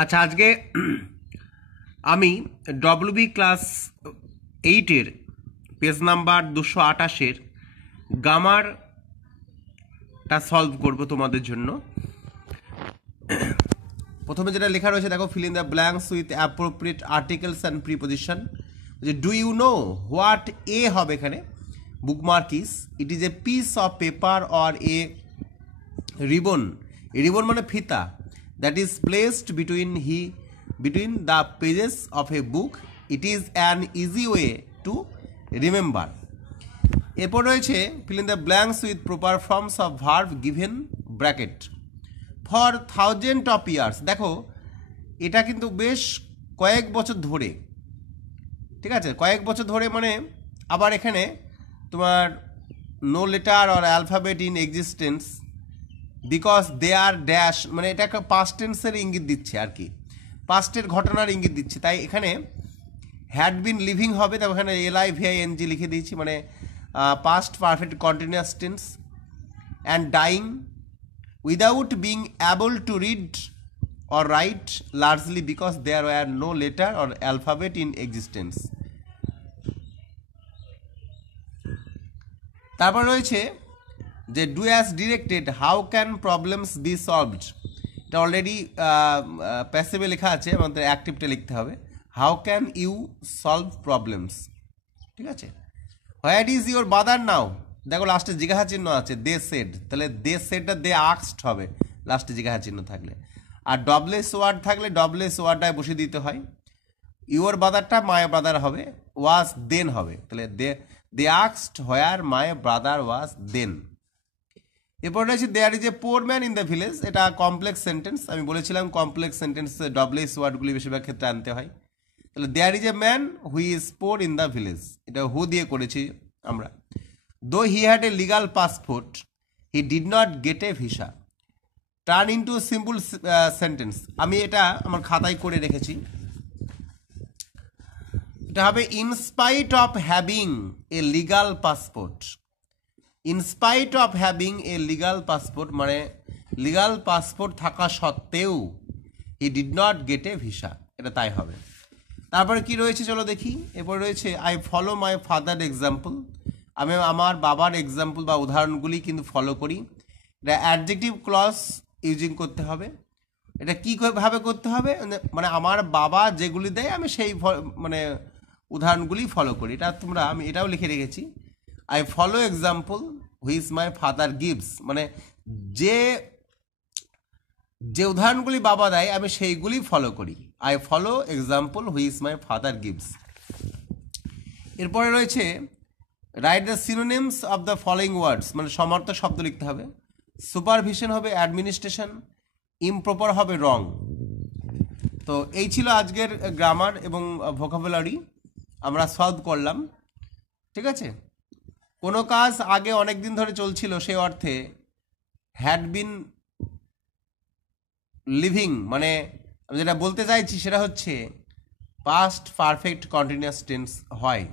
আচ্ছা, আজকে আমি ডব্লিউবি ক্লাস 8-এর পেজ নাম্বার 228-এর গামারটা সলভ করব তোমাদের জন্য। প্রথমে যেটা লেখা রয়েছে দেখো, fill in the blanks with appropriate articles and preposition. যে do you know what a হবে এখানে, bookmark is, it is a piece of paper or a ribbon. Ribbon মানে ফিতা, that is placed between the pages of a book. It is an easy way to remember. এরপর রয়েছে fill in the blanks with proper forms of verb given bracket. For thousand of years, দেখো এটা কিন্তু বেশ কয়েক বছর ধরে, ঠিক আছে, কয়েক বছর ধরে মানে আবার এখানে তোমার no letter or alphabet in existence because they are dash, মানে এটা একটা পাস্ট টেন্সের ইঙ্গিত দিচ্ছে আর কি, পাস্টের ঘটনার ইঙ্গিত দিচ্ছে। তাই এখানে হ্যাড বিন লিভিং হবে, তবে এখানে LIVING লিখে দিয়েছি, মানে past perfect continuous tense. And dying without being able to read or write largely because there were no letter or alphabet in existence. তারপর রয়েছে যে do as directed, how can problems be solved. এটা already প্যাসিভে লেখা আছে, আমাদের অ্যাক্টিভটা লিখতে হবে, how can you solve problems, ঠিক আছে। What is your bother now, দেখো লাস্টে জিজ্ঞাসা চিহ্ন আছে, দে সেড, তাহলে দে সেডটা দে আক্সড হবে লাস্টে জিজ্ঞাসা চিহ্ন থাকলে। আর ডবলেস ওয়ার্ড থাকলে ডবলেস ওয়ার্ডটায় বসিয়ে দিতে হয়। ইউর বাদারটা মাই ব্রাদার হবে, ওয়াজ দেন হবে, তাহলে দে আক্সড হোয়ার মাই ব্রাদার ওয়াজ দেন। এরপর রয়েছে there is a poor man in the village, এটা কমপ্লেক্স সেন্টেন্স, আমি বলেছিলাম কমপ্লেক্স সেন্টেন্স ডবলেস ওয়ার্ডগুলি বেশিরভাগ ক্ষেত্রে আনতে হয়। তাহলে there is a man who is poor in the village, এটা হু দিয়ে করেছি আমরা। Though he had a legal passport he did not get a visa, turn into simple sentence, আমি এটা আমার খাতায় করে রেখেছি। এটা হবে in spite of having a legal passport. In spite of having a legal passport মানে লিগাল পাসপোর্ট থাকা সত্ত্বেও he did not get a visa, এটা তাই হবে। তারপরে কি রয়েছে চলো দেখি। এরপরে রয়েছে I follow my father example, আমি আমার বাবার এক্সাম্পল বা উদাহরণগুলি কিন্তু ফলো করি। এটা অ্যাডজেক্টিভ ক্লজ ইউজিং করতে হবে। এটা কীভাবে করতে হবে, মানে আমার বাবা যেগুলি দেয় আমি সেই মানে উদাহরণগুলি ফলো করি, এটা তোমরা, আমি এটাও লিখে রেখেছি। I follow example which my father gives, মানে যে উদাহরণগুলি বাবা দেয় আমি সেইগুলি ফলো করি। I follow example which my father gives. এরপরে রয়েছে write the synonyms of the following words, মানে সমার্থক শব্দ লিখতে হবে। সুপারভিশন হবে অ্যাডমিনিস্ট্রেশন, ইমপ্রপার হবে রং। তো এই ছিল আজকের গ্রামার এবং ভোকাবুলারি আমরা সলভ করলাম, ঠিক আছে। কোনো কাজ আগে অনেক দিন ধরে চলছিল, সেই অর্থে হ্যাড বিন লিভিং, মানে আমি যেটা বলতে চাইছি সেটা হচ্ছে পাস্ট পারফেক্ট কন্টিনিউয়াস টেন্স হয়।